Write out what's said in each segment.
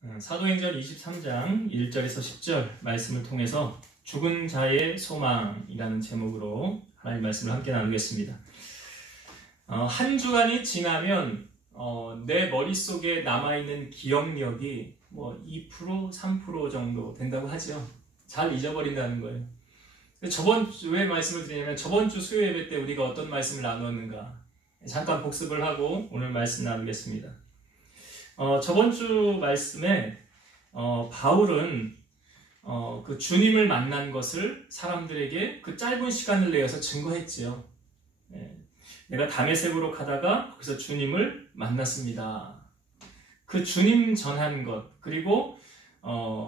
사도행전 23장 1절에서 10절 말씀을 통해서 죽은 자의 소망이라는 제목으로 하나님의 말씀을 함께 나누겠습니다. 한 주간이 지나면 내 머릿속에 남아있는 기억력이 2%, 3% 정도 된다고 하죠. 잘 잊어버린다는 거예요. 왜 말씀을 드리냐면 저번 주 수요 예배 때 우리가 어떤 말씀을 나누었는가 잠깐 복습을 하고 오늘 말씀 나누겠습니다. 저번 주 말씀에 바울은 그 주님을 만난 것을 사람들에게 그 짧은 시간을 내어서 증거했지요. 내가 다메섹으로 가다가 거기서 주님을 만났습니다. 그 주님 전한 것, 그리고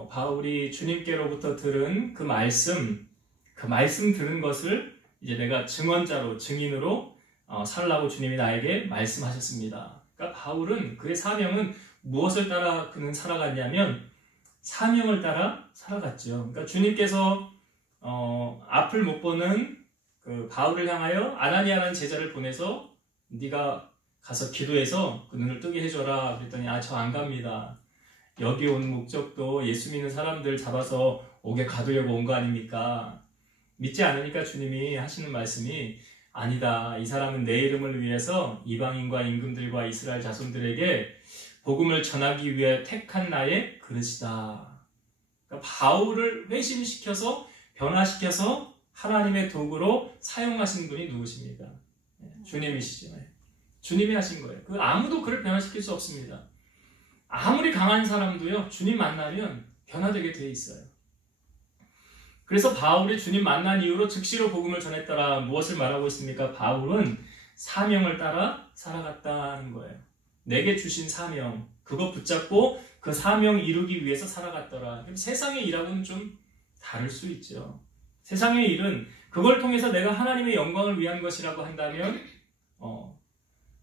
바울이 주님께로부터 들은 그 말씀 들은 것을 이제 내가 증언자로, 증인으로 살라고 주님이 나에게 말씀하셨습니다. 그러니까 바울은 그의 사명은 무엇을 따라 그는 살아갔냐면 사명을 따라 살아갔죠. 그러니까 주님께서 앞을 못 보는 그 바울을 향하여 아나니아라는 제자를 보내서 네가 가서 기도해서 그 눈을 뜨게 해줘라 그랬더니 저 안 갑니다. 여기 온 목적도 예수 믿는 사람들 잡아서 옥에 가두려고 온 거 아닙니까? 믿지 않으니까 주님이 하시는 말씀이 아니다. 이 사람은 내 이름을 위해서 이방인과 임금들과 이스라엘 자손들에게 복음을 전하기 위해 택한 나의 그릇이다. 그러니까 바울을 회심시켜서 변화시켜서 하나님의 도구로 사용하신 분이 누구십니까? 주님이시죠. 주님이 하신 거예요. 아무도 그를 변화시킬 수 없습니다. 아무리 강한 사람도요, 주님 만나면 변화되게 돼 있어요. 그래서 바울이 주님 만난 이후로 즉시로 복음을 전했더라. 무엇을 말하고 있습니까? 바울은 사명을 따라 살아갔다는 거예요. 내게 주신 사명, 그거 붙잡고 그 사명 이루기 위해서 살아갔더라. 세상의 일하고는 좀 다를 수 있죠. 세상의 일은 그걸 통해서 내가 하나님의 영광을 위한 것이라고 한다면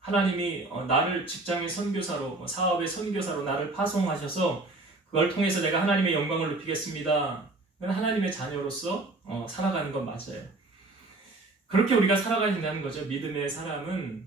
하나님이 나를 직장의 선교사로, 사업의 선교사로 나를 파송하셔서 그걸 통해서 내가 하나님의 영광을 높이겠습니다. 하나님의 자녀로서 살아가는 건 맞아요. 그렇게 우리가 살아가야 된다는 거죠. 믿음의 사람은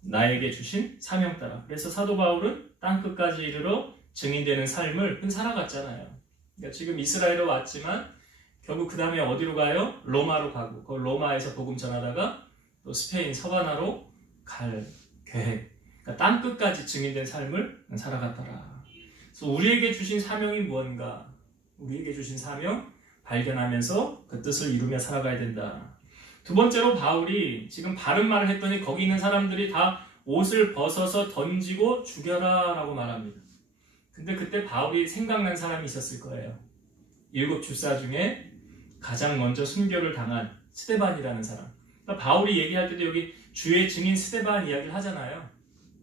나에게 주신 사명 따라. 그래서 사도 바울은 땅끝까지 이르러 증인되는 삶을 살아갔잖아요. 그러니까 지금 이스라엘로 왔지만 결국 그 다음에 어디로 가요? 로마로 가고 그 로마에서 복음 전하다가 또 스페인 서바나로 갈 계획. 그러니까 땅끝까지 증인된 삶을 살아갔더라. 그래서 우리에게 주신 사명이 무언가? 우리에게 주신 사명 발견하면서 그 뜻을 이루며 살아가야 된다. 두 번째로 바울이 지금 바른 말을 했더니 거기 있는 사람들이 다 옷을 벗어서 던지고 죽여라 라고 말합니다. 근데 그때 바울이 생각난 사람이 있었을 거예요. 7 주사 중에 가장 먼저 순교를 당한 스데반이라는 사람. 그러니까 바울이 얘기할 때도 여기 주의 증인 스데반 이야기를 하잖아요.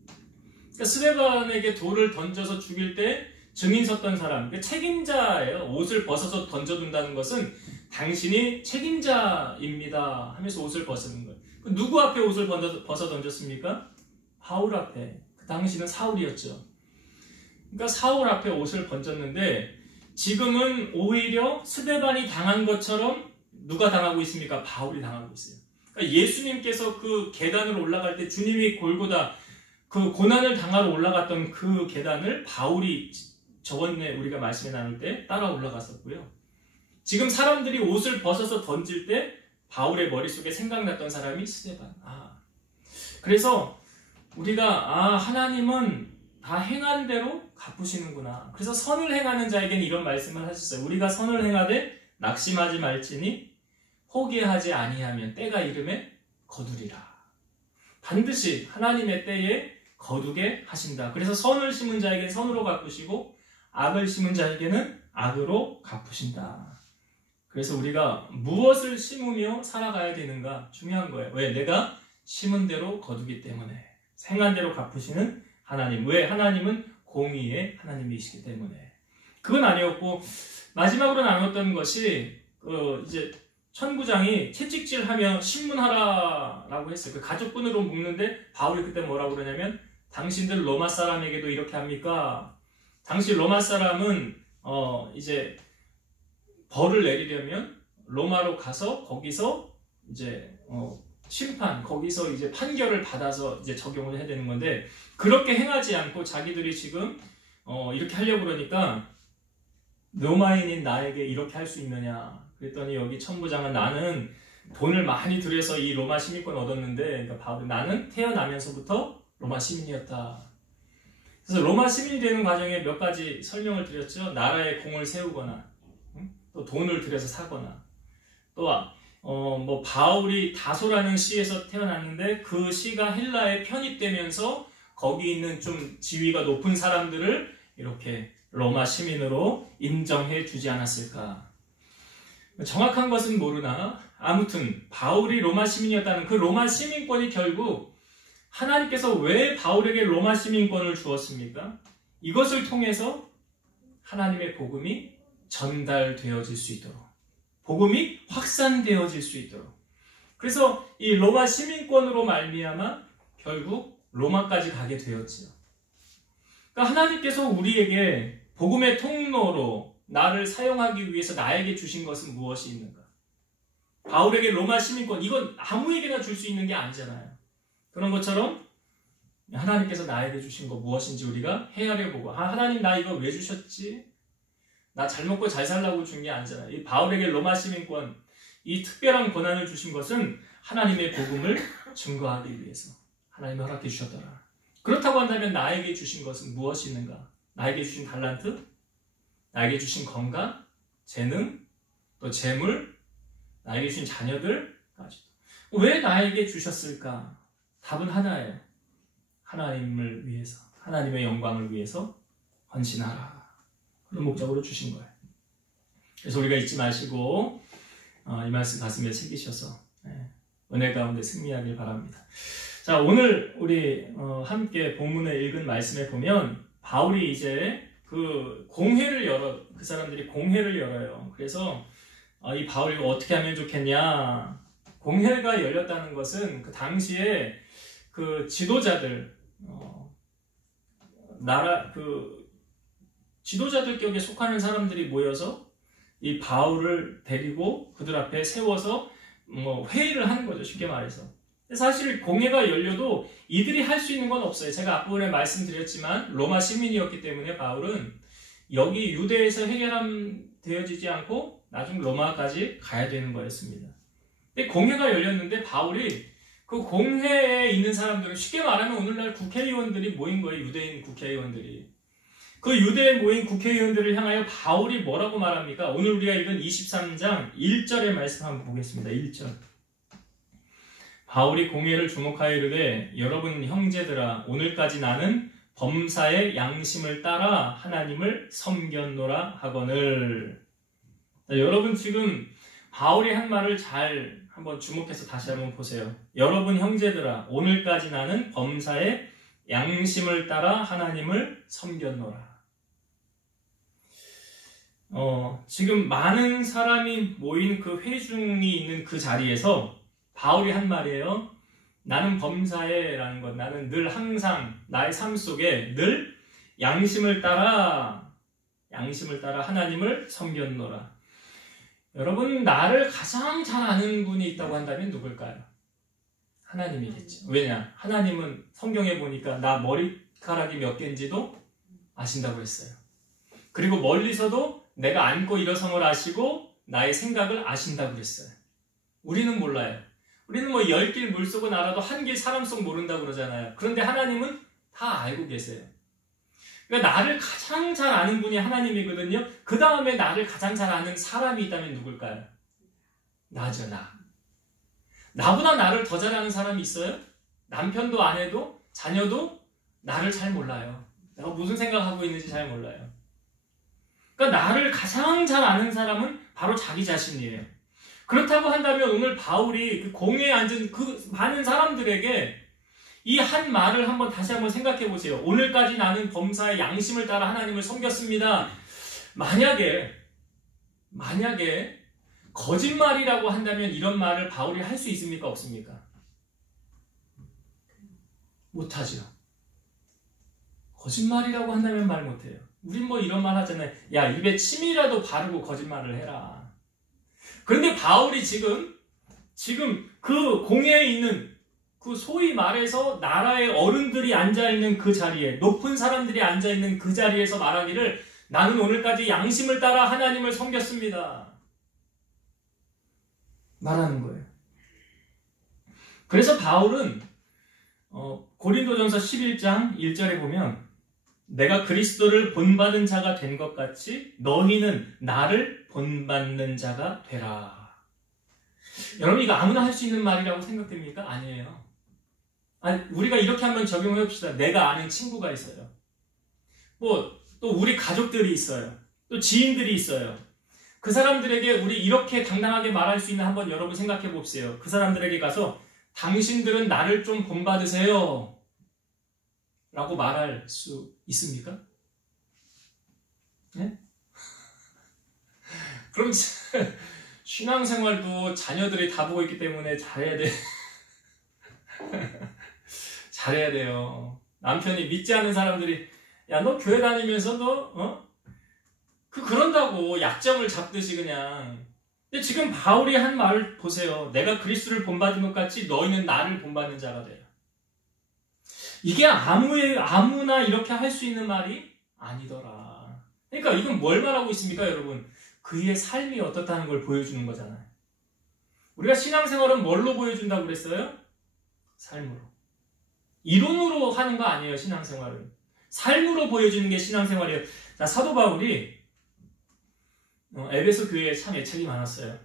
그러니까 스데반에게 돌을 던져서 죽일 때 증인 섰던 사람, 책임자예요. 옷을 벗어서 던져둔다는 것은 당신이 책임자입니다 하면서 옷을 벗는 거예요. 누구 앞에 옷을 벗어 던졌습니까? 바울 앞에. 그 당시는 사울이었죠. 그러니까 사울 앞에 옷을 던졌는데 지금은 오히려 스데반이 당한 것처럼 누가 당하고 있습니까? 바울이 당하고 있어요. 그러니까 예수님께서 그 계단으로 올라갈 때 주님이 골고다 그 고난을 당하러 올라갔던 그 계단을 바울이 저번에 우리가 말씀에 나눌 때 따라 올라갔었고요. 지금 사람들이 옷을 벗어서 던질 때 바울의 머릿속에 생각났던 사람이 스데반. 그래서 우리가 하나님은 다 행한 대로 갚으시는구나. 그래서 선을 행하는 자에게는 이런 말씀을 하셨어요. 우리가 선을 행하되 낙심하지 말지니 포기하지 아니하면 때가 이름에 거두리라. 반드시 하나님의 때에 거두게 하신다. 그래서 선을 심은 자에게는 선으로 갚으시고 악을 심은 자에게는 악으로 갚으신다. 그래서 우리가 무엇을 심으며 살아가야 되는가 중요한 거예요. 왜? 내가 심은 대로 거두기 때문에. 행한 대로 갚으시는 하나님. 왜? 하나님은 공의의 하나님이시기 때문에. 그건 아니었고 마지막으로 나눴던 것이 이제 천부장이 채찍질하며 신문하라라고 했어요. 그 가족분으로 묻는데 바울이 그때 뭐라고 그러냐면 당신들 로마 사람에게도 이렇게 합니까? 당시 로마 사람은 이제 벌을 내리려면 로마로 가서 거기서 이제 심판, 거기서 이제 판결을 받아서 이제 적용을 해야 되는 건데 그렇게 행하지 않고 자기들이 지금 이렇게 하려고 그러니까 로마인인 나에게 이렇게 할 수 있느냐. 그랬더니 여기 천부장은 나는 돈을 많이 들여서 이 로마 시민권 얻었는데, 그러니까 바울은 나는 태어나면서부터 로마 시민이었다. 그래서 로마 시민이 되는 과정에 몇 가지 설명을 드렸죠. 나라에 공을 세우거나, 또 돈을 들여서 사거나, 또 뭐 바울이 다소라는 시에서 태어났는데 그 시가 헬라에 편입되면서 거기 있는 좀 지위가 높은 사람들을 이렇게 로마 시민으로 인정해 주지 않았을까. 정확한 것은 모르나 아무튼 바울이 로마 시민이었다는 그 로마 시민권이 결국 하나님께서 왜 바울에게 로마 시민권을 주었습니까? 이것을 통해서 하나님의 복음이 전달되어질 수 있도록, 복음이 확산되어질 수 있도록. 그래서 이 로마 시민권으로 말미암아 결국 로마까지 가게 되었지요. 그러니까 하나님께서 우리에게 복음의 통로로 나를 사용하기 위해서 나에게 주신 것은 무엇이 있는가? 바울에게 로마 시민권, 이건 아무에게나 줄 수 있는 게 아니잖아요. 그런 것처럼 하나님께서 나에게 주신 거 무엇인지 우리가 헤아려 보고, 하나님 나 이거 왜 주셨지? 나 잘 먹고 잘 살라고 준 게 아니잖아요. 이 바울에게 로마 시민권, 이 특별한 권한을 주신 것은 하나님의 복음을 증거하기 위해서 하나님이 허락해 주셨더라. 그렇다고 한다면 나에게 주신 것은 무엇이 있는가? 나에게 주신 달란트, 나에게 주신 건강, 재능, 또 재물, 나에게 주신 자녀들까지. 왜 나에게 주셨을까? 답은 하나예요. 하나님을 위해서, 하나님의 영광을 위해서 헌신하라. 그런 목적으로 주신 거예요. 그래서 우리가 잊지 마시고 이 말씀 가슴에 새기셔서 은혜 가운데 승리하길 바랍니다. 자, 오늘 우리 함께 본문에 읽은 말씀에 보면 바울이 이제 그 사람들이 공회를 열어요. 그래서 이 바울이 어떻게 하면 좋겠냐. 공회가 열렸다는 것은 그 당시에 그 지도자들, 지도자들 격에 속하는 사람들이 모여서 이 바울을 데리고 그들 앞에 세워서 회의를 하는 거죠. 쉽게 말해서. 사실 공회가 열려도 이들이 할 수 있는 건 없어요. 제가 앞부분에 말씀드렸지만 로마 시민이었기 때문에 바울은 여기 유대에서 해결되어지지 않고 나중 로마까지 가야 되는 거였습니다. 근데 공회가 열렸는데 바울이 그 공회에 있는 사람들은, 쉽게 말하면 오늘날 국회의원들이 모인 거예요. 유대인 국회의원들이. 그 유대에 모인 국회의원들을 향하여 바울이 뭐라고 말합니까? 오늘 우리가 읽은 23장 1절의 말씀 한번 보겠습니다. 1절. 바울이 공회를 주목하여 이르되 여러분 형제들아 오늘까지 나는 범사의 양심을 따라 하나님을 섬겼노라 하거늘. 자, 여러분 지금 바울이 한 말을 잘 한번 주목해서 다시 한번 보세요. 여러분 형제들아 오늘까지 나는 범사의 양심을 따라 하나님을 섬겼노라. 지금 많은 사람이 모인 그 회중이 있는 그 자리에서 바울이 한 말이에요. 나는 범사에라는 것, 나는 늘 항상 나의 삶 속에 늘 양심을 따라 하나님을 섬겼노라. 여러분, 나를 가장 잘 아는 분이 있다고 한다면 누굴까요? 하나님이겠죠. 왜냐? 하나님은 성경에 보니까 나 머리카락이 몇 개인지도 아신다고 했어요. 그리고 멀리서도 내가 앉고 일어섬을 아시고 나의 생각을 아신다고 그랬어요. 우리는 몰라요. 우리는 10길 물속은 알아도 한 길 사람 속 모른다고 그러잖아요. 그런데 하나님은 다 알고 계세요. 그러니까 나를 가장 잘 아는 분이 하나님이거든요. 그 다음에 나를 가장 잘 아는 사람이 있다면 누굴까요? 나죠, 나. 나보다 나를 더 잘 아는 사람이 있어요? 남편도 아내도 자녀도 나를 잘 몰라요. 내가 무슨 생각하고 있는지 잘 몰라요. 그러니까 나를 가장 잘 아는 사람은 바로 자기 자신이에요. 그렇다고 한다면 오늘 바울이 그 공회에 앉은 그 많은 사람들에게 이 한 말을 다시 한번 생각해 보세요. 오늘까지 나는 범사의 양심을 따라 하나님을 섬겼습니다. 만약에 거짓말이라고 한다면 이런 말을 바울이 할 수 있습니까? 없습니까? 못하죠. 거짓말이라고 한다면 말 못해요. 우린 이런 말 하잖아요. 야, 입에 침이라도 바르고 거짓말을 해라. 그런데 바울이 지금 그 공회에 있는 그 소위 말해서 나라의 어른들이 앉아있는 그 자리에, 높은 사람들이 앉아있는 그 자리에서 말하기를 나는 오늘까지 양심을 따라 하나님을 섬겼습니다. 말하는 거예요. 그래서 바울은 고린도전서 11장 1절에 보면 내가 그리스도를 본받은 자가 된 것 같이 너희는 나를 본받는 자가 되라. 여러분 이거 아무나 할 수 있는 말이라고 생각됩니까? 아니에요. 아니, 우리가 이렇게 한번 적용해 봅시다. 내가 아는 친구가 있어요. 또 우리 가족들이 있어요. 또 지인들이 있어요. 그 사람들에게 우리 이렇게 당당하게 말할 수 있는 한번 여러분 생각해 보세요. 그 사람들에게 가서 당신들은 나를 좀 본받으세요. 라고 말할 수 있습니까? 네? 그럼 신앙생활도 자녀들이 다 보고 있기 때문에 잘해야 돼. 잘해야 돼요. 남편이 믿지 않는 사람들이 야, 너 교회 다니면서 그런다고 약점을 잡듯이 그냥. 근데 지금 바울이 한 말을 보세요. 내가 그리스도를 본받은 것 같이 너희는 나를 본받는 자가 돼요. 이게 아무나 이렇게 할 수 있는 말이 아니더라. 그러니까 이건 뭘 말하고 있습니까, 여러분? 그의 삶이 어떻다는 걸 보여주는 거잖아요. 우리가 신앙생활은 뭘로 보여준다고 그랬어요? 삶으로. 이론으로 하는 거 아니에요, 신앙생활은. 삶으로 보여주는 게 신앙생활이에요. 자, 사도 바울이 에베소 교회에 참 애착이 많았어요.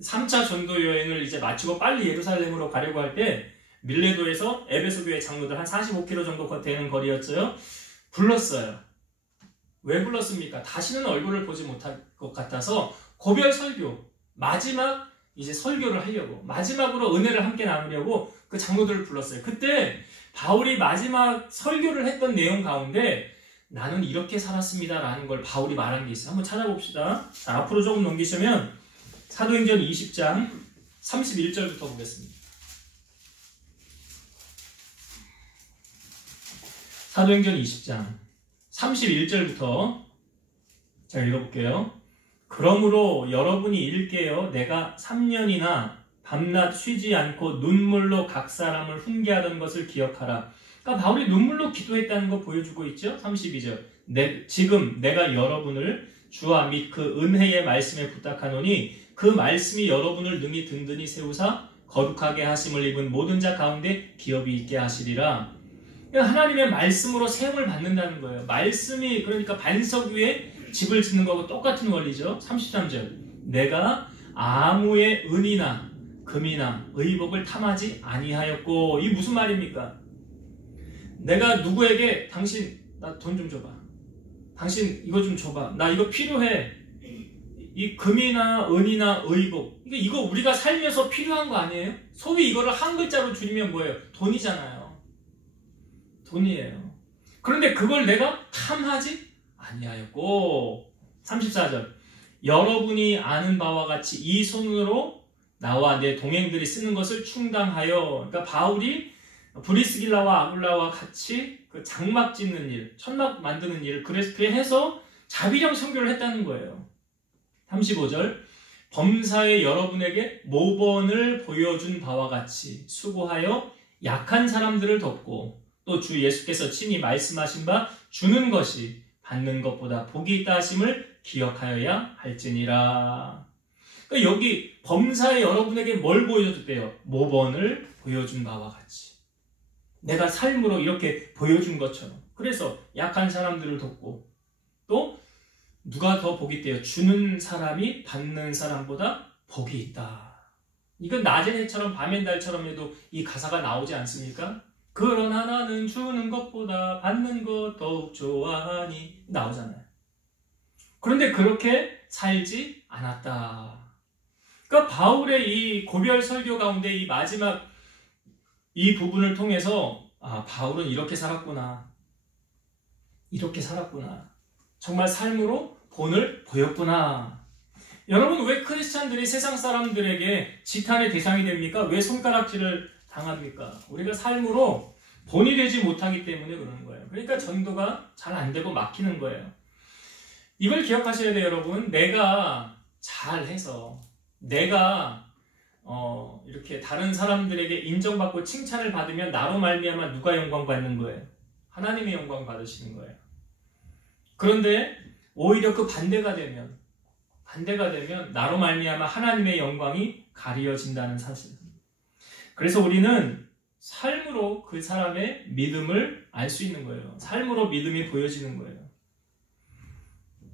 3차 전도 여행을 이제 마치고 빨리 예루살렘으로 가려고 할 때 밀레도에서 에베소 교회 장로들 한 45km 정도 되는 거리였어요. 불렀어요. 왜 불렀습니까? 다시는 얼굴을 보지 못할 것 같아서 고별 설교, 마지막 이제 설교를 하려고, 마지막으로 은혜를 함께 나누려고 그 장로들을 불렀어요. 그때 바울이 마지막 설교를 했던 내용 가운데 나는 이렇게 살았습니다 라는 걸 바울이 말한 게 있어요. 한번 찾아봅시다. 자, 앞으로 조금 넘기시면 사도행전 20장 31절부터 보겠습니다. 사도행전 20장 31절부터 제가 읽어볼게요. 그러므로 여러분이 일깨어 내가 3년이나 밤낮 쉬지 않고 눈물로 각 사람을 훈계하던 것을 기억하라. 그러니까 바울이 눈물로 기도했다는 거 보여주고 있죠. 32절 지금 내가 여러분을 주와 및 그 은혜의 말씀에 부탁하노니 그 말씀이 여러분을 능히 든든히 세우사 거룩하게 하심을 입은 모든 자 가운데 기업이 있게 하시리라. 하나님의 말씀으로 세움을 받는다는 거예요. 말씀이 그러니까 반석 위에 집을 짓는 거하고 똑같은 원리죠. 33절 내가 아무의 은이나 금이나 의복을 탐하지 아니하였고. 이게 무슨 말입니까? 내가 누구에게 당신 나 돈 좀 줘봐, 당신 이거 좀 줘봐, 나 이거 필요해, 이 금이나 은이나 의복, 이거 우리가 살면서 필요한 거 아니에요? 소위 이거를 한 글자로 줄이면 뭐예요? 돈이잖아요. 돈이에요. 그런데 그걸 내가 탐하지 아니하였고. 34절 여러분이 아는 바와 같이 이 손으로 나와 내 동행들이 쓰는 것을 충당하여. 그러니까 바울이 브리스길라와 아굴라와 같이 그 장막 짓는 일, 천막 만드는 일을 그렇게 해서 자비령 선교를 했다는 거예요. 35절 범사에 여러분에게 모범을 보여준 바와 같이 수고하여 약한 사람들을 돕고 또 주 예수께서 친히 말씀하신 바 주는 것이 받는 것보다 복이 있다 하심을 기억하여야 할지니라. 그러니까 여기 범사에 여러분에게 뭘 보여줬대요? 모범을 보여준 바와 같이. 내가 삶으로 이렇게 보여준 것처럼. 그래서 약한 사람들을 돕고 또 누가 더 복이 있대요? 주는 사람이 받는 사람보다 복이 있다. 이건 낮의 해처럼 밤의 달처럼 해도 이 가사가 나오지 않습니까? 그러나 나는 주는 것보다 받는 것 더욱 좋아하니 나오잖아요. 그런데 그렇게 살지 않았다. 그러니까 바울의 이 고별 설교 가운데 이 마지막 이 부분을 통해서 바울은 이렇게 살았구나. 이렇게 살았구나. 정말 삶으로 본을 보였구나. 여러분, 왜 크리스찬들이 세상 사람들에게 지탄의 대상이 됩니까? 왜 손가락질을 당합니까? 우리가 삶으로 본이 되지 못하기 때문에 그러는 거예요. 그러니까 전도가 잘 안 되고 막히는 거예요. 이걸 기억하셔야 돼요, 여러분. 내가 잘해서, 내가 이렇게 다른 사람들에게 인정받고 칭찬을 받으면 나로 말미암아 누가 영광 받는 거예요? 하나님의 영광 받으시는 거예요. 그런데 오히려 그 반대가 되면 나로 말미암아 하나님의 영광이 가리어진다는 사실. 그래서 우리는 삶으로 그 사람의 믿음을 알 수 있는 거예요. 삶으로 믿음이 보여지는 거예요.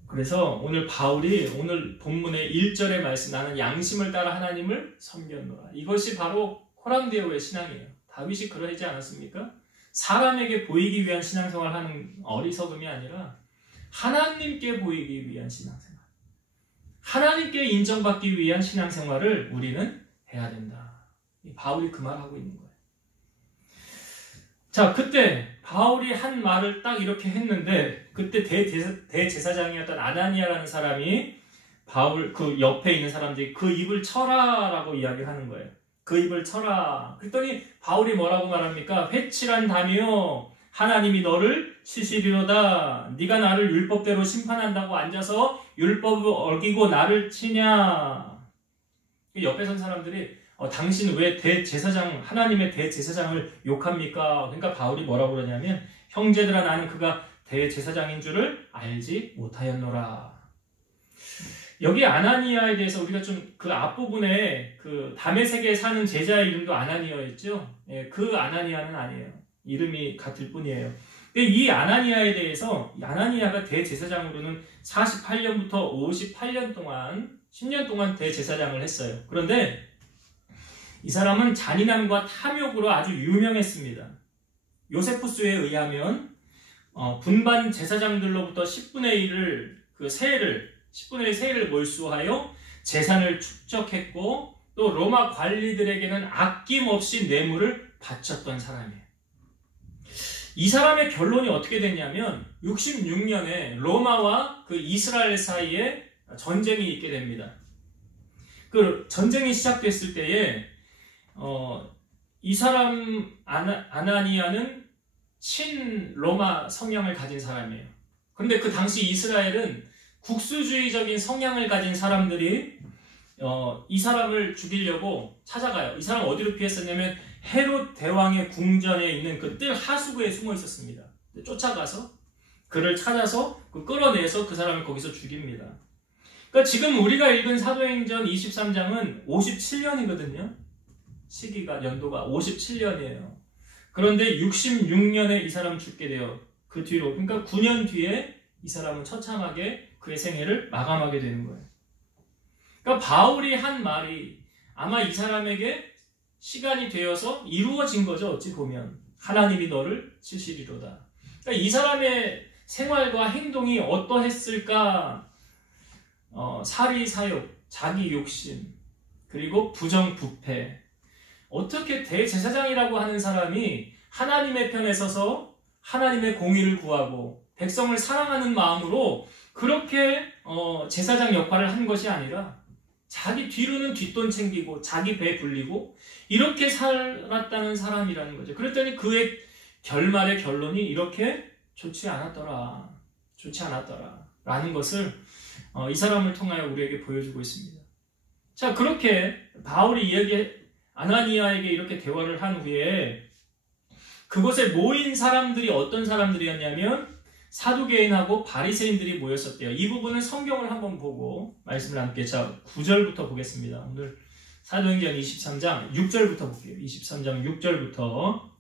그래서 오늘 바울이 오늘 본문의 1절의 말씀, 나는 양심을 따라 하나님을 섬겼노라. 이것이 바로 코람데오의 신앙이에요. 다윗이 그러하지 않았습니까? 사람에게 보이기 위한 신앙생활을 하는 어리석음이 아니라 하나님께 보이기 위한 신앙생활, 하나님께 인정받기 위한 신앙생활을 우리는 해야 된다. 바울이 그 말하고 있는 거예요. 자, 그때 바울이 한 말을 딱 이렇게 했는데 그때 대제사장이었던 아나니아라는 사람이 바울 그 옆에 있는 사람들이 그 입을 쳐라라고 이야기하는 거예요. 그 입을 쳐라. 그랬더니 바울이 뭐라고 말합니까? 회칠한 담이요, 하나님이 너를 치시리로다. 네가 나를 율법대로 심판한다고 앉아서 율법을 어기고 나를 치냐. 옆에 선 사람들이 당신 왜 하나님의 대제사장을 욕합니까? 그러니까 바울이 뭐라고 그러냐면, 형제들아, 나는 그가 대제사장인 줄을 알지 못하였노라. 여기 아나니아에 대해서 우리가 좀 그 앞부분에 그 다메섹에 사는 제자의 이름도 아나니아였죠? 예, 그 아나니아는 아니에요. 이름이 같을 뿐이에요. 근데 이 아나니아에 대해서, 아나니아가 대제사장으로는 48년부터 58년 동안, 10년 동안 대제사장을 했어요. 그런데 이 사람은 잔인함과 탐욕으로 아주 유명했습니다. 요세푸스에 의하면 분반 제사장들로부터 10분의 1을 그 세를 10분의 1 세를 몰수하여 재산을 축적했고, 또 로마 관리들에게는 아낌없이 뇌물을 바쳤던 사람이에요. 이 사람의 결론이 어떻게 됐냐면 66년에 로마와 그 이스라엘 사이에 전쟁이 있게 됩니다. 그 전쟁이 시작됐을 때에 이 사람 아나니아는 친로마 성향을 가진 사람이에요. 그런데 그 당시 이스라엘은 국수주의적인 성향을 가진 사람들이 이 사람을 죽이려고 찾아가요. 이 사람 어디로 피했었냐면 헤롯 대왕의 궁전에 있는 그 뜰 하수구에 숨어 있었습니다. 쫓아가서 그를 찾아서 끌어내서 그 사람을 거기서 죽입니다. 그러니까 지금 우리가 읽은 사도행전 23장은 57년이거든요. 시기가, 연도가 57년이에요. 그런데 66년에 이 사람은 죽게 돼요. 그 뒤로, 그러니까 9년 뒤에 이 사람은 처참하게 그의 생애를 마감하게 되는 거예요. 그러니까 바울이 한 말이 아마 이 사람에게 시간이 되어서 이루어진 거죠. 어찌 보면 하나님이 너를 치시리로다. 그러니까 이 사람의 생활과 행동이 어떠했을까? 사리사욕, 자기 욕심, 그리고 부정부패. 어떻게 대제사장이라고 하는 사람이 하나님의 편에 서서 하나님의 공의를 구하고 백성을 사랑하는 마음으로 그렇게 제사장 역할을 한 것이 아니라 자기 뒤로는 뒷돈 챙기고 자기 배 불리고 이렇게 살았다는 사람이라는 거죠. 그랬더니 그의 결말의 결론이 이렇게 좋지 않았더라 라는 것을 이 사람을 통하여 우리에게 보여주고 있습니다. 자, 그렇게 바울이 아나니아에게 이렇게 대화를 한 후에 그곳에 모인 사람들이 어떤 사람들이었냐면 사두개인하고 바리새인들이 모였었대요. 이 부분은 성경을 한번 보고 말씀을 함께, 자, 9절부터 보겠습니다. 오늘 사도행전 23장 6절부터 볼게요. 23장 6절부터.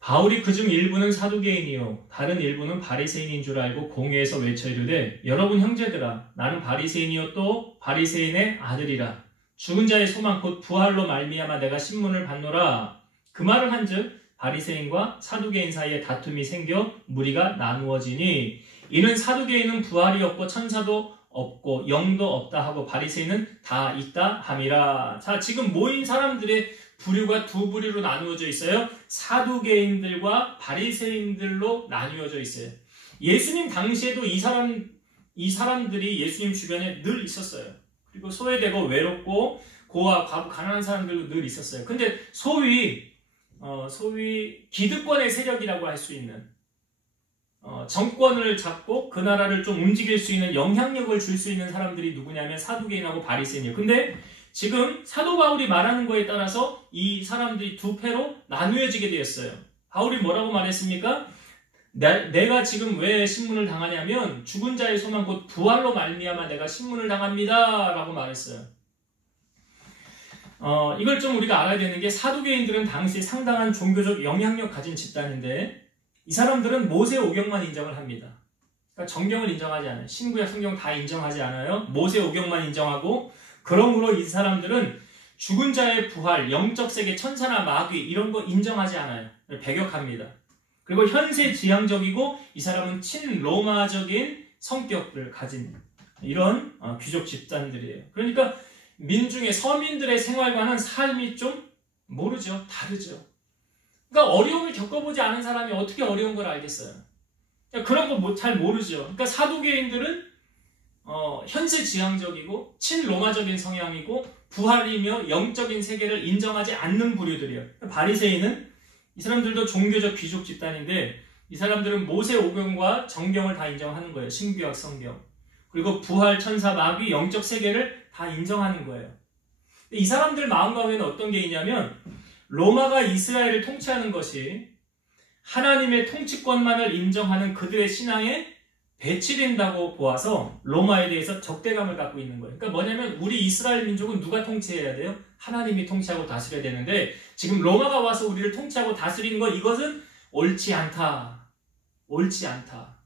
바울이 그중 일부는 사두개인이요 다른 일부는 바리새인인 줄 알고 공회에서 외쳐 이르되, 여러분 형제들아, 나는 바리새인이요 또 바리새인의 아들이라. 죽은 자의 소망 곧 부활로 말미암아 내가 신문을 받노라. 그 말을 한즉 바리새인과 사두개인 사이에 다툼이 생겨 무리가 나누어지니, 이는 사두개인은 부활이 없고 천사도 없고 영도 없다 하고 바리새인은 다 있다 함이라. 자, 지금 모인 사람들의 부류가 두 부류로 나누어져 있어요. 사두개인들과 바리새인들로 나누어져 있어요. 예수님 당시에도 이 사람들이 예수님 주변에 늘 있었어요. 그리고 소외되고 외롭고 고아, 과부, 가난한 사람들도 늘 있었어요. 근데 소위 기득권의 세력이라고 할 수 있는, 정권을 잡고 그 나라를 좀 움직일 수 있는 영향력을 줄 수 있는 사람들이 누구냐면 사두개인하고 바리새인이에요. 근데 지금 사도 바울이 말하는 거에 따라서 이 사람들이 두 패로 나누어지게 되었어요. 바울이 뭐라고 말했습니까? 내가 지금 왜 신문을 당하냐면 죽은 자의 소망 곧 부활로 말미암아 내가 신문을 당합니다 라고 말했어요. 이걸 좀 우리가 알아야 되는 게 사두개인들은 당시 상당한 종교적 영향력 가진 집단인데 이 사람들은 모세 오경만 인정을 합니다. 그러니까 정경을 인정하지 않아요. 신구약 성경 다 인정하지 않아요. 모세 오경만 인정하고 그러므로 이 사람들은 죽은 자의 부활, 영적 세계, 천사나 마귀 이런 거 인정하지 않아요. 배격합니다. 그리고 현세 지향적이고 이 사람은 친로마적인 성격을 가진 이런 귀족 집단들이에요. 그러니까 민중의 서민들의 생활과는 삶이 좀 모르죠. 다르죠. 그러니까 어려움을 겪어보지 않은 사람이 어떻게 어려운 걸 알겠어요. 그런 거 잘 모르죠. 그러니까 사두개인들은 현세 지향적이고 친로마적인 성향이고 부활이며 영적인 세계를 인정하지 않는 부류들이에요. 바리새인은 이 사람들도 종교적 귀족 집단인데 이 사람들은 모세 오경과 정경을 다 인정하는 거예요. 신구약 성경. 그리고 부활, 천사, 마귀, 영적 세계를 다 인정하는 거예요. 이 사람들 마음 가운데는 어떤 게 있냐면 로마가 이스라엘을 통치하는 것이 하나님의 통치권만을 인정하는 그들의 신앙에 배치된다고 보아서 로마에 대해서 적대감을 갖고 있는 거예요. 그러니까 뭐냐면 우리 이스라엘 민족은 누가 통치해야 돼요? 하나님이 통치하고 다스려야 되는데 지금 로마가 와서 우리를 통치하고 다스리는 것 이것은 옳지 않다. 옳지 않다.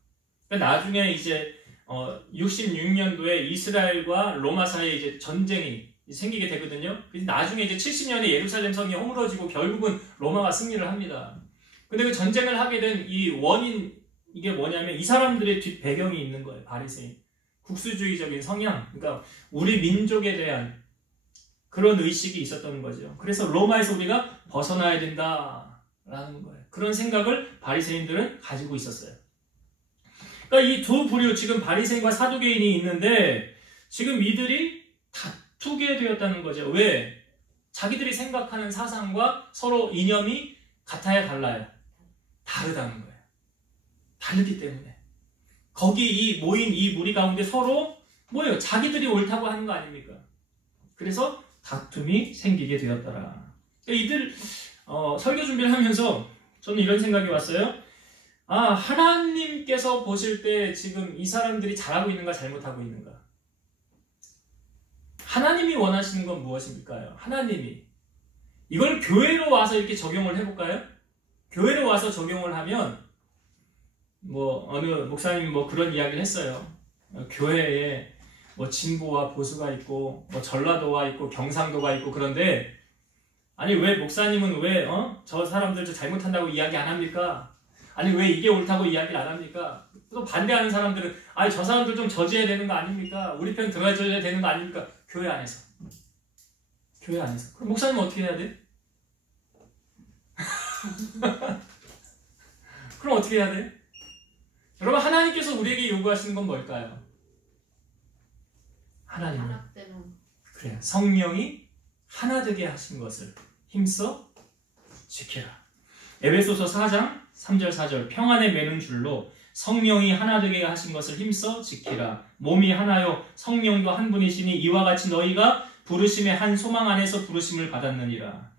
그러니까 나중에 이제 66년도에 이스라엘과 로마 사이에 이제 전쟁이 생기게 되거든요. 그래서 나중에 이제 70년에 예루살렘 성이 허물어지고 결국은 로마가 승리를 합니다. 근데 그 전쟁을 하게 된 이 원인 이게 뭐냐면 이 사람들의 뒷 배경이 있는 거예요. 바리새인. 국수주의적인 성향. 그러니까 우리 민족에 대한 그런 의식이 있었던 거죠. 그래서 로마에서 우리가 벗어나야 된다라는 거예요. 그런 생각을 바리새인들은 가지고 있었어요. 그러니까 이 두 부류 지금 바리새인과 사두개인이 있는데 지금 이들이 다투게 되었다는 거죠. 왜? 자기들이 생각하는 사상과 서로 이념이 같아야 달라요. 다르다는 거예요. 다르기 때문에 거기 이 모인 이 무리 가운데 서로 뭐예요? 자기들이 옳다고 하는 거 아닙니까? 그래서 다툼이 생기게 되었더라. 이들 설교 준비를 하면서 저는 이런 생각이 왔어요. 하나님께서 보실 때 지금 이 사람들이 잘하고 있는가 잘못하고 있는가? 하나님이 원하시는 건 무엇입니까? 하나님이 이걸 교회로 와서 이렇게 적용을 해볼까요? 교회로 와서 적용을 하면 어느 목사님이 그런 이야기를 했어요. 교회에 진보와 보수가 있고 전라도가 있고 경상도가 있고 그런데 아니 왜 목사님은 왜 저 사람들 잘못한다고 이야기 안 합니까? 아니 왜 이게 옳다고 이야기를 안 합니까? 또 반대하는 사람들은 아니 저 사람들 좀 저지해야 되는 거 아닙니까? 우리 편 들어줘야 되는 거 아닙니까? 교회 안에서. 교회 안에서. 그럼 목사님은 어떻게 해야 돼? 그럼 어떻게 해야 돼? 여러분 하나님께서 우리에게 요구하시는 건 뭘까요? 하나님은 그래요. 성령이 하나 되게 하신 것을 힘써 지키라. 에베소서 4장 3절 4절 평안에 매는 줄로 성령이 하나 되게 하신 것을 힘써 지키라. 몸이 하나요 성령도 한 분이시니 이와 같이 너희가 부르심의 한 소망 안에서 부르심을 받았느니라.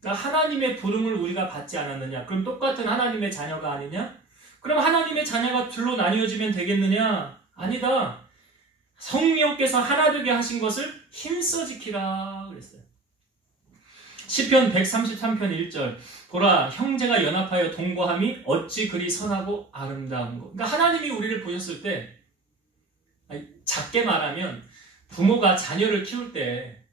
그러니까 하나님의 부름을 우리가 받지 않았느냐? 그럼 똑같은 하나님의 자녀가 아니냐? 그럼 하나님의 자녀가 둘로 나뉘어지면 되겠느냐? 아니다. 성령께서 하나 되게 하신 것을 힘써 지키라 그랬어요. 시편 133편 1절 보라 형제가 연합하여 동거함이 어찌 그리 선하고 아름다운 것. 그러니까 하나님이 우리를 보셨을 때 작게 말하면 부모가 자녀를 키울 때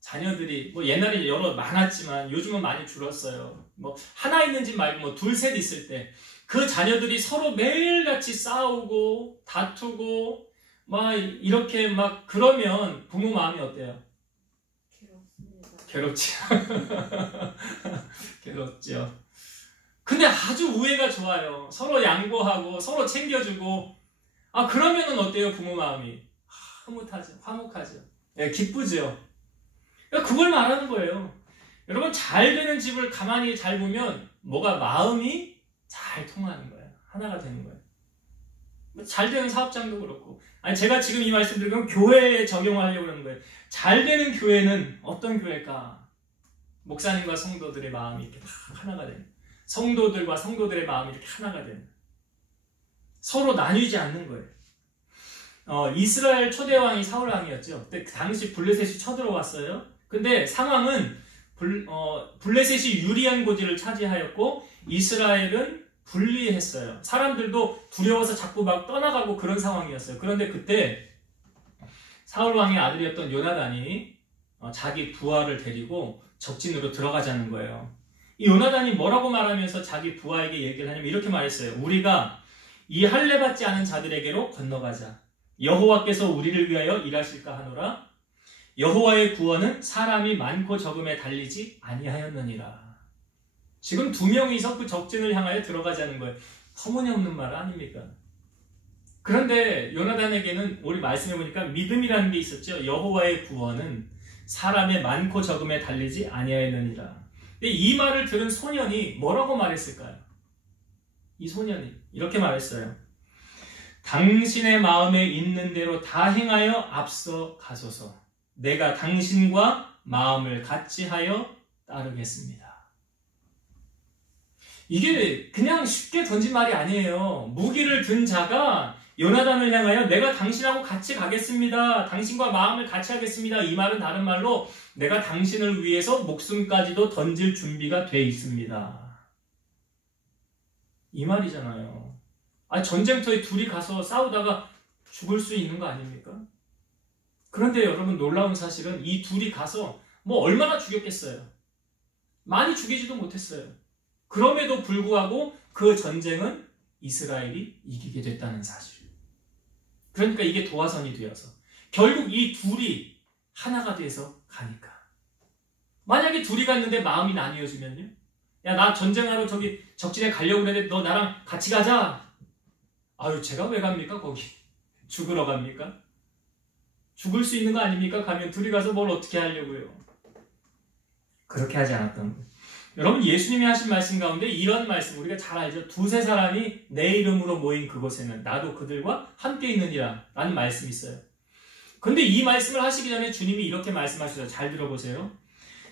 자녀들이 옛날에 여러 많았지만 요즘은 많이 줄었어요. 하나 있는 집 말고 둘, 셋 있을 때 그 자녀들이 서로 매일같이 싸우고 다투고 이렇게 그러면 부모 마음이 어때요? 괴롭지요. 괴롭죠. 근데 아주 우애가 좋아요. 서로 양보하고 서로 챙겨주고 그러면은 어때요? 부모 마음이 흐뭇하죠. 화목하죠. 기쁘죠. 그걸 말하는 거예요. 여러분 잘 되는 집을 가만히 잘 보면 마음이 잘 통하는 거예요. 하나가 되는 거예요. 잘 되는 사업장도 그렇고. 아니, 제가 지금 이 말씀 드리면 교회에 적용하려고 그러는 거예요. 잘 되는 교회는 어떤 교회일까? 목사님과 성도들의 마음이 이렇게 다 하나가 되는, 성도들과 성도들의 마음이 이렇게 하나가 되는, 서로 나뉘지 않는 거예요. 이스라엘 초대왕이 사울 왕이었죠. 그때 그 당시 블레셋이 쳐들어왔어요. 근데 상황은 블레셋이 유리한 고지를 차지하였고 이스라엘은 분리했어요. 사람들도 두려워서 자꾸 막 떠나가고 그런 상황이었어요. 그런데 그때 사울 왕의 아들이었던 요나단이 자기 부하를 데리고 적진으로 들어가자는 거예요. 이 요나단이 뭐라고 말하면서 자기 부하에게 얘기를 하냐면 이렇게 말했어요. 우리가 이 할례 받지 않은 자들에게로 건너가자. 여호와께서 우리를 위하여 일하실까 하노라. 여호와의 구원은 사람이 많고 적음에 달리지 아니하였느니라. 지금 2명이서 그 적진을 향하여 들어가자는 거예요. 터무니없는 말 아닙니까? 그런데 요나단에게는 우리 말씀해 보니까 믿음이라는 게 있었죠. 여호와의 구원은 사람의 많고 적음에 달리지 아니하였느니라. 근데 이 말을 들은 소년이 뭐라고 말했을까요? 이 소년이 이렇게 말했어요. 당신의 마음에 있는 대로 다 행하여 앞서 가소서. 내가 당신과 마음을 같이 하여 따르겠습니다. 이게 그냥 쉽게 던진 말이 아니에요. 무기를 든 자가 요나단을 향하여 내가 당신하고 같이 가겠습니다. 당신과 마음을 같이 하겠습니다. 이 말은 다른 말로 내가 당신을 위해서 목숨까지도 던질 준비가 돼 있습니다. 이 말이잖아요. 전쟁터에 둘이 가서 싸우다가 죽을 수 있는 거 아닙니까? 그런데 여러분 놀라운 사실은 이 둘이 가서 뭐 얼마나 죽였겠어요? 많이 죽이지도 못했어요. 그럼에도 불구하고 그 전쟁은 이스라엘이 이기게 됐다는 사실. 그러니까 이게 도화선이 되어서 결국 이 둘이 하나가 돼서 가니까. 만약에 둘이 갔는데 마음이 나뉘어지면요? 야, 나 전쟁하러 저기 적진에 가려고 그랬는데 너 나랑 같이 가자. 아유, 제가 왜 갑니까 거기? 죽으러 갑니까? 죽을 수 있는 거 아닙니까? 가면 둘이 가서 뭘 어떻게 하려고요? 그렇게 하지 않았던 거예요. 여러분, 예수님이 하신 말씀 가운데 이런 말씀 우리가 잘 알죠. 2-3 사람이 내 이름으로 모인 그곳에는 나도 그들과 함께 있느니라 라는 말씀이 있어요. 근데 이 말씀을 하시기 전에 주님이 이렇게 말씀하셨어요. 잘 들어보세요.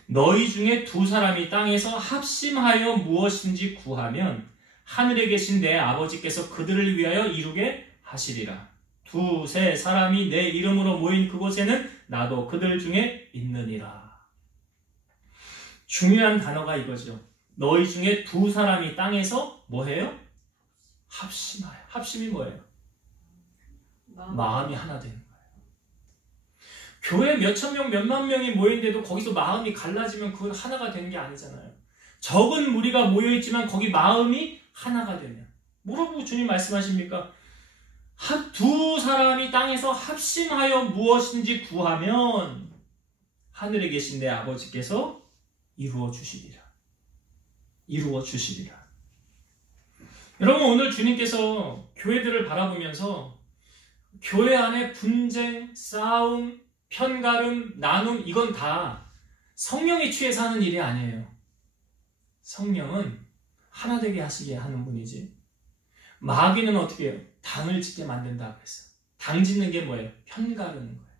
너희 중에 2 사람이 땅에서 합심하여 무엇인지 구하면 하늘에 계신 내 아버지께서 그들을 위하여 이루게 하시리라. 2-3 사람이 내 이름으로 모인 그곳에는 나도 그들 중에 있느니라. 중요한 단어가 이거죠. 너희 중에 2 사람이 땅에서 뭐해요? 합심하여. 합심이 뭐예요? 마음이 하나 되는 거예요. 교회 몇천 명, 몇만 명이 모인데도 거기서 마음이 갈라지면 그건 하나가 되는 게 아니잖아요. 적은 무리가 모여있지만 거기 마음이 하나가 되면. 뭐라고 주님 말씀하십니까? 2 사람이 땅에서 합심하여 무엇인지 구하면 하늘에 계신 내 아버지께서 이루어 주시리라. 이루어 주시리라. 여러분, 오늘 주님께서 교회들을 바라보면서 교회 안에 분쟁, 싸움, 편가름, 나눔, 이건 다 성령이 취해서 하는 일이 아니에요. 성령은 하나 되게 하시게 하는 분이지. 마귀는 어떻게 해요? 당을 짓게 만든다고 했어요. 당 짓는 게 뭐예요? 편가르는 거예요.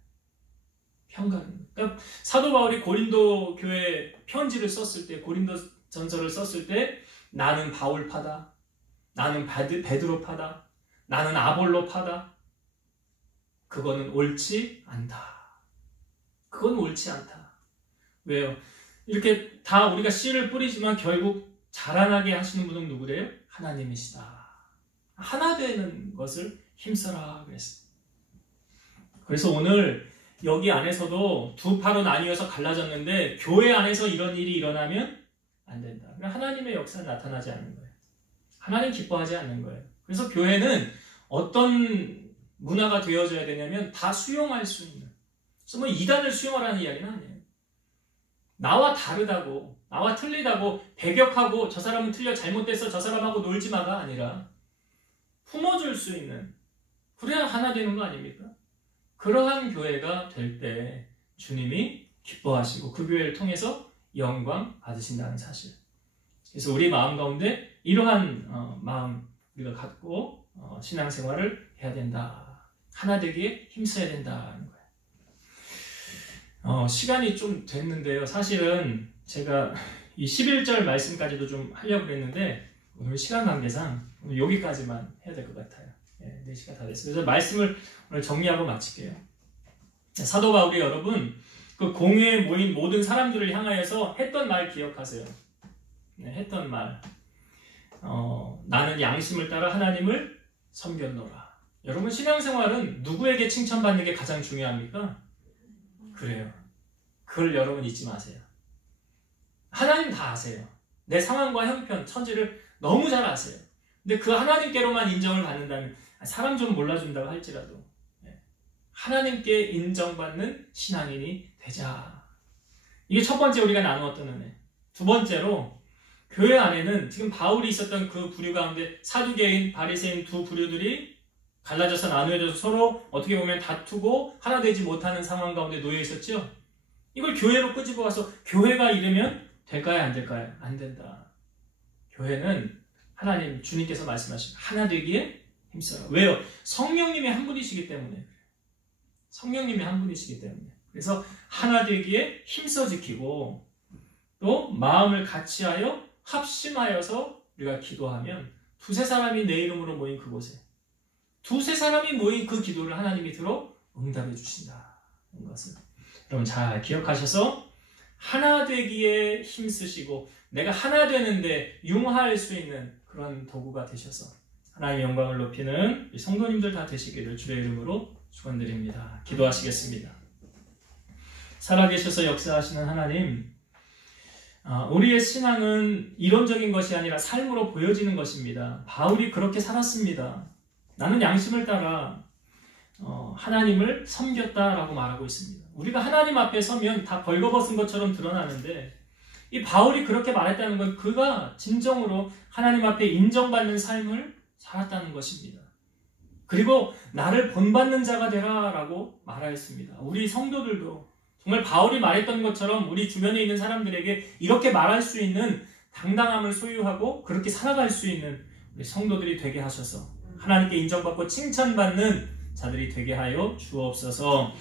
편가르는. 그러니까 사도 바울이 고린도 교회 편지를 썼을 때, 고린도 전서를 썼을 때 나는 바울파다, 나는 베드로파다, 나는 아볼로파다. 그거는 옳지 않다. 그건 옳지 않다. 왜요? 이렇게 다 우리가 씨를 뿌리지만 결국 자라나게 하시는 분은 누구래요? 하나님이시다. 하나 되는 것을 힘써라 그랬어요. 그래서 오늘 여기 안에서도 2 파로 나뉘어서 갈라졌는데 교회 안에서 이런 일이 일어나면 안 된다. 하나님의 역사는 나타나지 않는 거예요. 하나님 기뻐하지 않는 거예요. 그래서 교회는 어떤 문화가 되어져야 되냐면 다 수용할 수 있는. 그래서 뭐 이단을 수용하라는 이야기는 아니에요. 나와 다르다고, 나와 틀리다고 배격하고 저 사람은 틀려 잘못됐어 저 사람하고 놀지 마가 아니라 품어줄 수 있는, 그래야 하나 되는 거 아닙니까? 그러한 교회가 될 때 주님이 기뻐하시고 그 교회를 통해서 영광 받으신다는 사실. 그래서 우리 마음 가운데 이러한 마음 우리가 갖고 신앙생활을 해야 해야 된다. 하나 되기에 힘써야 된다는 거예요. 시간이 좀 됐는데요. 사실은 제가 이 11절 말씀까지도 좀 하려고 했는데 오늘 시간 관계상 오늘 여기까지만 해야 될 것 같아요. 4시가 다 됐어요. 그래서 말씀을 오늘 정리하고 마칠게요. 사도 바울이 여러분 그 공회에 모인 모든 사람들을 향하여서 했던 말 기억하세요. 했던 말. 나는 양심을 따라 하나님을 섬겼노라. 여러분 신앙생활은 누구에게 칭찬받는 게 가장 중요합니까? 그래요. 그걸 여러분 잊지 마세요. 하나님 다 아세요. 내 상황과 형편, 처지를 너무 잘 아세요. 근데 그 하나님께로만 인정을 받는다면 사람 좀 몰라준다고 할지라도 하나님께 인정받는 신앙인이 되자. 이게 첫 번째 우리가 나누었던 은혜. 두 번째로 교회 안에는 지금 바울이 있었던 그 부류 가운데 사두개인, 바리새인 두 부류들이 갈라져서 나누어져서 서로 어떻게 보면 다투고 하나 되지 못하는 상황 가운데 놓여 있었죠. 이걸 교회로 끄집어 와서 교회가 이르면 될까요? 안 될까요? 안 된다. 교회는 하나님 주님께서 말씀하신 하나 되기에 힘써라. 왜요? 성령님이 한 분이시기 때문에. 성령님이 한 분이시기 때문에. 그래서 하나 되기에 힘써 지키고 또 마음을 같이하여 합심하여서 우리가 기도하면 두세 사람이 내 이름으로 모인 그곳에 두세 사람이 모인 그 기도를 하나님이 들어 응답해 주신다는 것을 여러분 잘 기억하셔서 하나 되기에 힘쓰시고 내가 하나 되는데 융화할 수 있는 그런 도구가 되셔서 하나님의 영광을 높이는 성도님들 다 되시기를 주의 이름으로 축원드립니다. 기도하시겠습니다. 살아계셔서 역사하시는 하나님, 우리의 신앙은 이론적인 것이 아니라 삶으로 보여지는 것입니다. 바울이 그렇게 살았습니다. 나는 양심을 따라 하나님을 섬겼다라고 말하고 있습니다. 우리가 하나님 앞에 서면 다 벌거벗은 것처럼 드러나는데 이 바울이 그렇게 말했다는 건 그가 진정으로 하나님 앞에 인정받는 삶을 살았다는 것입니다. 그리고 나를 본받는 자가 되라 라고 말하였습니다. 우리 성도들도 정말 바울이 말했던 것처럼 우리 주변에 있는 사람들에게 이렇게 말할 수 있는 당당함을 소유하고 그렇게 살아갈 수 있는 우리 성도들이 되게 하셔서 하나님께 인정받고 칭찬받는 자들이 되게 하여 주옵소서.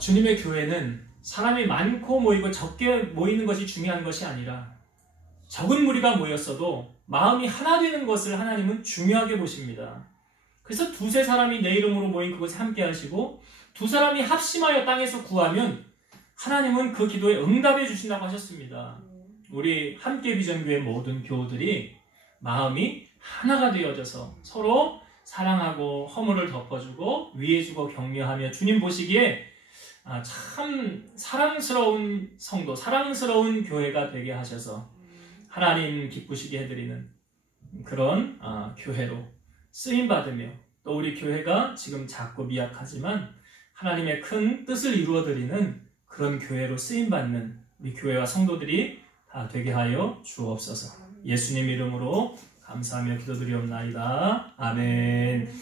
주님의 교회는 사람이 많고 모이고 적게 모이는 것이 중요한 것이 아니라 적은 무리가 모였어도 마음이 하나 되는 것을 하나님은 중요하게 보십니다. 그래서 두세 사람이 내 이름으로 모인 그곳에 함께 하시고 두 사람이 합심하여 땅에서 구하면 하나님은 그 기도에 응답해 주신다고 하셨습니다. 우리 함께 비전교회 모든 교우들이 마음이 하나가 되어져서 서로 사랑하고 허물을 덮어주고 위해주고 격려하며 주님 보시기에 참 사랑스러운 성도, 사랑스러운 교회가 되게 하셔서 하나님 기쁘시게 해드리는 그런 교회로 쓰임받으며 또 우리 교회가 지금 작고 미약하지만 하나님의 큰 뜻을 이루어드리는 그런 교회로 쓰임받는 우리 교회와 성도들이 다 되게 하여 주옵소서. 예수님 이름으로 감사하며 기도드리옵나이다. 아멘.